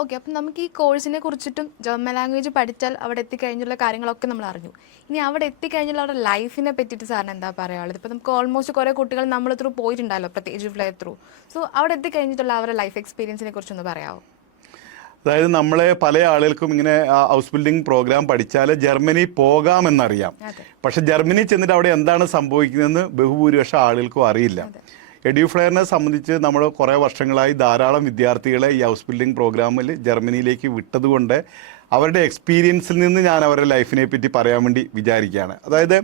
Okay. അപ്പം നമുക്ക് ഈ കോഴ്സിനെ കുറിച്ചിട്ടും ജർമ്മൻ ലാംഗ്വേജ് പഠിച്ചാൽ അവിടെ എത്തിക്കഴിഞ്ഞുള്ള കാര്യങ്ങളൊക്കെ നമ്മൾ അറിഞ്ഞു. ഇനി അവിടെ എത്തിക്കഴിഞ്ഞുള്ള അവരുടെ ലൈഫിനെ പറ്റിയിട്ട് സാറിന് എന്താ പറയാനുള്ളത്? ഇപ്പോൾ നമുക്ക് ഓൾമോസ്റ്റ് കുറേ കുട്ടികൾ നമ്മൾ ത്രൂ പോയിട്ടുണ്ടല്ലോ, പ്രത്യേകിച്ച് ഫ്ലൈ ത്രൂ. സോ അവിടെ എത്തിക്കഴിഞ്ഞിട്ടുള്ള അവരുടെ ലൈഫ് എക്സ്പീരിയൻസിനെ കുറിച്ചൊന്ന് പറയാമോ? അതായത് നമ്മളെ പല ആളുകൾക്കും ഇങ്ങനെ ഹൗസ് ബിൽഡിംഗ് പ്രോഗ്രാം പഠിച്ചാൽ ജർമ്മനി പോകാമെന്നറിയാം. പക്ഷെ ജർമ്മനി ചെന്നിട്ട് അവിടെ എന്താണ് സംഭവിക്കുന്നതെന്ന് ബഹുഭൂരിപക്ഷം ആളുകൾക്കും അറിയില്ല. എഡ്യൂഫ്ലെയറിനെ സംബന്ധിച്ച് നമ്മൾ കുറേ വർഷങ്ങളായി ധാരാളം വിദ്യാർത്ഥികളെ ഈ ഹൗസ് ബിൽഡിംഗ് പ്രോഗ്രാമിൽ ജർമ്മനിയിലേക്ക് വിട്ടതുകൊണ്ട് അവരുടെ എക്സ്പീരിയൻസിൽ നിന്ന് ഞാൻ അവരുടെ ലൈഫിനെ പറ്റി പറയാൻ വേണ്ടി വിചാരിക്കുകയാണ്. അതായത്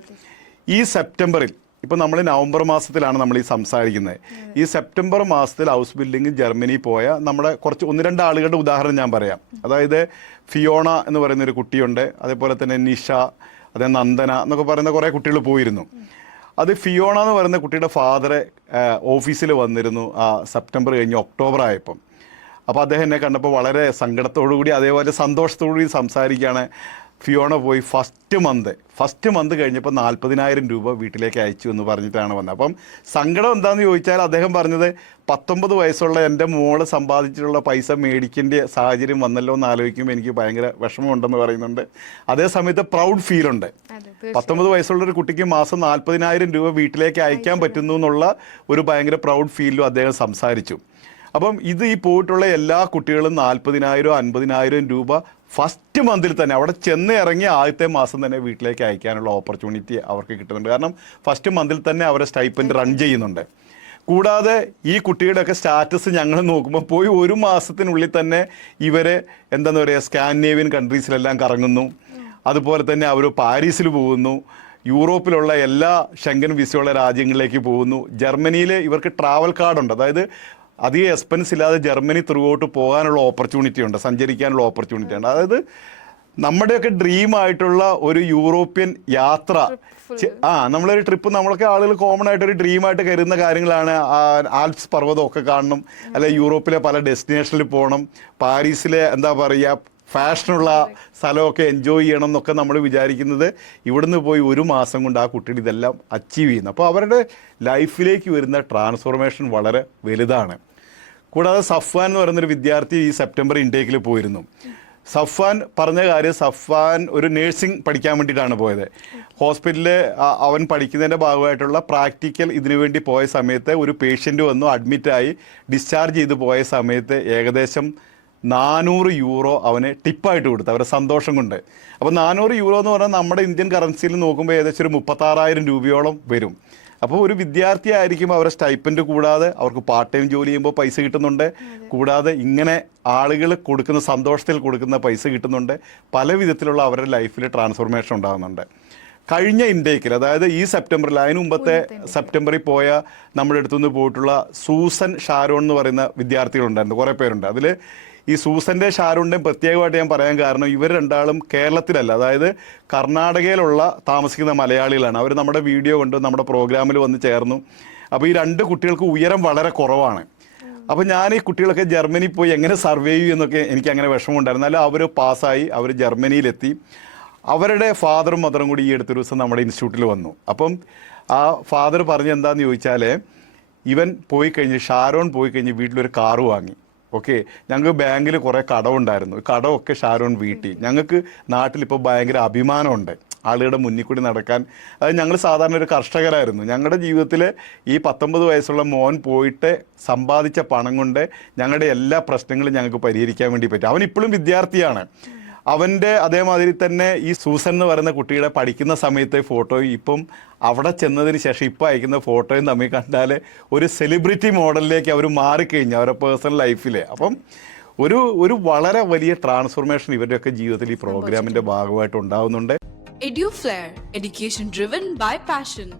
ഈ സെപ്റ്റംബറിൽ, ഇപ്പോൾ നമ്മൾ നവംബർ മാസത്തിലാണ് നമ്മൾ ഈ സംസാരിക്കുന്നത്. ഈ സെപ്റ്റംബർ മാസത്തിൽ ഹൗസ് ബിൽഡിംഗ് ജർമ്മനി പോയ നമ്മുടെ ഒന്ന് രണ്ട് ആളുകളുടെ ഉദാഹരണം ഞാൻ പറയാം. അതായത് ഫിയോണ എന്ന് പറയുന്നൊരു കുട്ടിയുണ്ട്, അതേപോലെ തന്നെ നിഷ, അതേ നന്ദന എന്നൊക്കെ പറയുന്ന കുറേ കുട്ടികൾ പോയിരുന്നു. അത് ഫിയോണ എന്ന് പറയുന്ന കുട്ടിയുടെ ഫാദറെ ഓഫീസിൽ വന്നിരുന്നു ആ സെപ്റ്റംബർ കഴിഞ്ഞ് ഒക്ടോബർ ആയപ്പം. അപ്പോൾ അദ്ദേഹം എന്നെ കണ്ടപ്പോൾ വളരെ സങ്കടത്തോടു കൂടി അതേപോലെ സന്തോഷത്തോടു കൂടി സംസാരിക്കുകയാണ്. ഫിയോണ പോയി ഫസ്റ്റ് മന്ത് കഴിഞ്ഞപ്പോൾ 40,000 രൂപ വീട്ടിലേക്ക് അയച്ചു എന്ന് പറഞ്ഞിട്ടാണ് വന്നത്. അപ്പം സങ്കടം എന്താണെന്ന് ചോദിച്ചാൽ അദ്ദേഹം പറഞ്ഞത് 19 വയസ്സുള്ള എൻ്റെ മോള് സമ്പാദിച്ചിട്ടുള്ള പൈസ മേടിക്കേണ്ട സാഹചര്യം വന്നല്ലോ എന്ന് ആലോചിക്കുമ്പോൾ എനിക്ക് ഭയങ്കര വിഷമമുണ്ടെന്ന് പറയുന്നുണ്ട്. അതേ സമയത്ത് പ്രൗഡ് ഫീലുണ്ട്. 19 വയസ്സുള്ളൊരു കുട്ടിക്ക് മാസം 40,000 രൂപ വീട്ടിലേക്ക് അയക്കാൻ പറ്റുന്നു എന്നുള്ള ഒരു ഭയങ്കര പ്രൗഡ് ഫീലിലും അദ്ദേഹം സംസാരിച്ചു. അപ്പം ഈ പോയിട്ടുള്ള എല്ലാ കുട്ടികളും 40,000 50,000 രൂപ ഫസ്റ്റ് മന്തിൽ തന്നെ അവിടെ ചെന്ന് ഇറങ്ങി ആദ്യത്തെ മാസം തന്നെ വീട്ടിലേക്ക് അയക്കാനുള്ള ഓപ്പർച്യൂണിറ്റി അവർക്ക് കിട്ടുന്നുണ്ട്. കാരണം ഫസ്റ്റ് മന്തിൽ തന്നെ അവരെ സ്റ്റൈപ്പൻഡ് റൺ ചെയ്യുന്നുണ്ട്. കൂടാതെ ഈ കുട്ടിയുടെയൊക്കെ സ്റ്റാറ്റസ് ഞങ്ങൾ നോക്കുമ്പോൾ പോയി ഒരു മാസത്തിനുള്ളിൽ തന്നെ ഇവരെ എന്താണെന്ന് പറയുക സ്കാൻഡിനേവിയൻ കൺട്രീസിലെല്ലാം കറങ്ങുന്നു. അതുപോലെ തന്നെ അവർ പാരീസിൽ പോകുന്നു, യൂറോപ്പിലുള്ള എല്ലാ ഷെങ്കൻ വിസയുള്ള രാജ്യങ്ങളിലേക്ക് പോകുന്നു. ജർമ്മനിയിൽ ഇവർക്ക് ട്രാവൽ കാർഡുണ്ട്. അതായത് അധികം എക്സ്പെൻസ് ഇല്ലാതെ ജർമ്മനി ത്രൂ ഔട്ട് പോകാനുള്ള ഓപ്പർച്യൂണിറ്റി ഉണ്ട്, സഞ്ചരിക്കാനുള്ള ഓപ്പർച്യൂണിറ്റി ഉണ്ട്. അതായത് നമ്മുടെയൊക്കെ ഡ്രീം ആയിട്ടുള്ള ഒരു യൂറോപ്യൻ യാത്ര, നമ്മളൊരു ട്രിപ്പ്, നമ്മളൊക്കെ ആളുകൾ കോമൺ ആയിട്ടൊരു ഡ്രീമായിട്ട് കരുതുന്ന കാര്യങ്ങളാണ്. ആൽപ്സ് പർവ്വതമൊക്കെ കാണണം, അല്ലെ യൂറോപ്പിലെ പല ഡെസ്റ്റിനേഷനിൽ പോകണം, പാരീസിലെ എന്താ പറയുക ഫാഷനുള്ള സ്ഥലമൊക്കെ എൻജോയ് ചെയ്യണം എന്നൊക്കെ നമ്മൾ വിചാരിക്കുന്നത് ഇവിടുന്ന് പോയി ഒരു മാസം കൊണ്ട് ആ കുട്ടികൾ ഇതെല്ലാം അച്ചീവ് ചെയ്യുന്നു. അപ്പോൾ അവരുടെ ലൈഫിലേക്ക് വരുന്ന ട്രാൻസ്ഫോർമേഷൻ വളരെ വലുതാണ്. കൂടാതെ സഫ്വാൻ എന്ന് പറയുന്നൊരു വിദ്യാർത്ഥി ഈ സെപ്റ്റംബർ ഇൻടേക്കിൽ പോയിരുന്നു. സഫ്വാൻ പറഞ്ഞ കാര്യം, സഫ്വാൻ ഒരു നേഴ്സിംഗ് പഠിക്കാൻ വേണ്ടിയിട്ടാണ് പോയത്. ഹോസ്പിറ്റലിൽ അവൻ പഠിക്കുന്നതിൻ്റെ ഭാഗമായിട്ടുള്ള പ്രാക്ടിക്കൽ ഇതിനു വേണ്ടി പോയ സമയത്ത് ഒരു പേഷ്യൻ്റ് വന്നു, അഡ്മിറ്റായി ഡിസ്ചാർജ് ചെയ്ത് പോയ സമയത്ത് ഏകദേശം 400 യൂറോ അവന് ടിപ്പായിട്ട് കൊടുത്തു, അവരുടെ സന്തോഷം കൊണ്ട്. അപ്പോൾ 400 യൂറോ എന്ന് പറഞ്ഞാൽ നമ്മുടെ ഇന്ത്യൻ കറൻസിയിൽ നോക്കുമ്പോൾ ഏകദേശം ഒരു 36,000 രൂപയോളം വരും. അപ്പോൾ ഒരു വിദ്യാർത്ഥി ആയിരിക്കുമ്പോൾ അവരുടെ സ്റ്റൈപ്പൻഡ് കൂടാതെ അവർക്ക് പാർട്ട് ടൈം ജോലി ചെയ്യുമ്പോൾ പൈസ കിട്ടുന്നുണ്ട്. കൂടാതെ ഇങ്ങനെ ആളുകൾ കൊടുക്കുന്ന സന്തോഷത്തിൽ കൊടുക്കുന്ന പൈസ കിട്ടുന്നുണ്ട്. പല വിധത്തിലുള്ള അവരുടെ ലൈഫിൽ ട്രാൻസ്ഫോർമേഷൻ ഉണ്ടാകുന്നുണ്ട്. കഴിഞ്ഞ ഇൻടേക്കിൽ, അതായത് ഈ സെപ്റ്റംബറിൽ, അതിന് മുമ്പത്തെ സെപ്റ്റംബറിൽ പോയ നമ്മുടെ അടുത്തുനിന്ന് പോയിട്ടുള്ള സൂസൻ ഷാരോൺ എന്ന് പറയുന്ന വിദ്യാർത്ഥികളുണ്ടായിരുന്നു, കുറേ പേരുണ്ട്. അതിൽ ഈ സൂസൻ്റെ ഷാരോണിൻ്റെയും പ്രത്യേകമായിട്ട് ഞാൻ പറയാൻ കാരണം, ഇവർ രണ്ടാളും കേരളത്തിലല്ല, അതായത് കർണാടകയിലുള്ള താമസിക്കുന്ന മലയാളികളാണ്. അവർ നമ്മുടെ വീഡിയോ കൊണ്ട് നമ്മുടെ പ്രോഗ്രാമിൽ വന്ന് ചേർന്നു. അപ്പോൾ ഈ രണ്ട് കുട്ടികൾക്ക് ഉയരം വളരെ കുറവാണ്. അപ്പോൾ ഞാൻ ഈ കുട്ടികളൊക്കെ ജർമ്മനി പോയി എങ്ങനെ സർവൈവ് ചെയ്യുമെന്നൊക്കെ എനിക്ക് അങ്ങനെ വിഷമമുണ്ടായിരുന്നു. എന്നാലും അവർ പാസ്സായി, അവർ ജർമ്മനിയിലെത്തി. അവരുടെ ഫാദറും മദറും കൂടി ഈ അടുത്തൊരു ദിവസം നമ്മുടെ ഇൻസ്റ്റിറ്റ്യൂട്ടിൽ വന്നു. അപ്പം ആ ഫാദർ പറഞ്ഞ് എന്താണെന്ന് ചോദിച്ചാൽ, ഇവൻ പോയി കഴിഞ്ഞ്, ഷാരോൺ പോയി കഴിഞ്ഞ് വീട്ടിലൊരു കാറ് വാങ്ങി. ഓക്കെ, ഞങ്ങൾക്ക് ബാങ്കിൽ കുറേ കടമുണ്ടായിരുന്നു, കടമൊക്കെ ഷാരോൺ വീട്ടി. ഞങ്ങൾക്ക് നാട്ടിലിപ്പോൾ ഭയങ്കര അഭിമാനമുണ്ട് ആളുകളുടെ മുന്നിൽ കൂടി നടക്കാൻ. അതായത് ഞങ്ങൾ സാധാരണ ഒരു കർഷകരായിരുന്നു. ഞങ്ങളുടെ ജീവിതത്തിൽ ഈ 19 വയസ്സുള്ള മോൻ പോയിട്ട് സമ്പാദിച്ച പണം കൊണ്ട് ഞങ്ങളുടെ എല്ലാ പ്രശ്നങ്ങളും ഞങ്ങൾക്ക് പരിഹരിക്കാൻ വേണ്ടി പറ്റും. അവൻ ഇപ്പോഴും വിദ്യാർത്ഥിയാണ്. അവൻ്റെ അതേമാതിരി തന്നെ ഈ സൂസൻ എന്ന് പറയുന്ന കുട്ടിയുടെ പഠിക്കുന്ന സമയത്തെ ഫോട്ടോയും ഇപ്പം അവിടെ ചെന്നതിന് ശേഷം ഇപ്പോൾ അയക്കുന്ന ഫോട്ടോയും തമ്മിൽ കണ്ടാൽ ഒരു സെലിബ്രിറ്റി മോഡലിലേക്ക് അവർ മാറിക്കഴിഞ്ഞു അവരുടെ പേഴ്സണൽ ലൈഫിൽ. അപ്പം ഒരു വളരെ വലിയ ട്രാൻസ്ഫോർമേഷൻ ഇവരുടെയൊക്കെ ജീവിതത്തിൽ ഈ പ്രോഗ്രാമിൻ്റെ ഭാഗമായിട്ട് ഉണ്ടാകുന്നുണ്ട്. EduFlair, education driven by passion.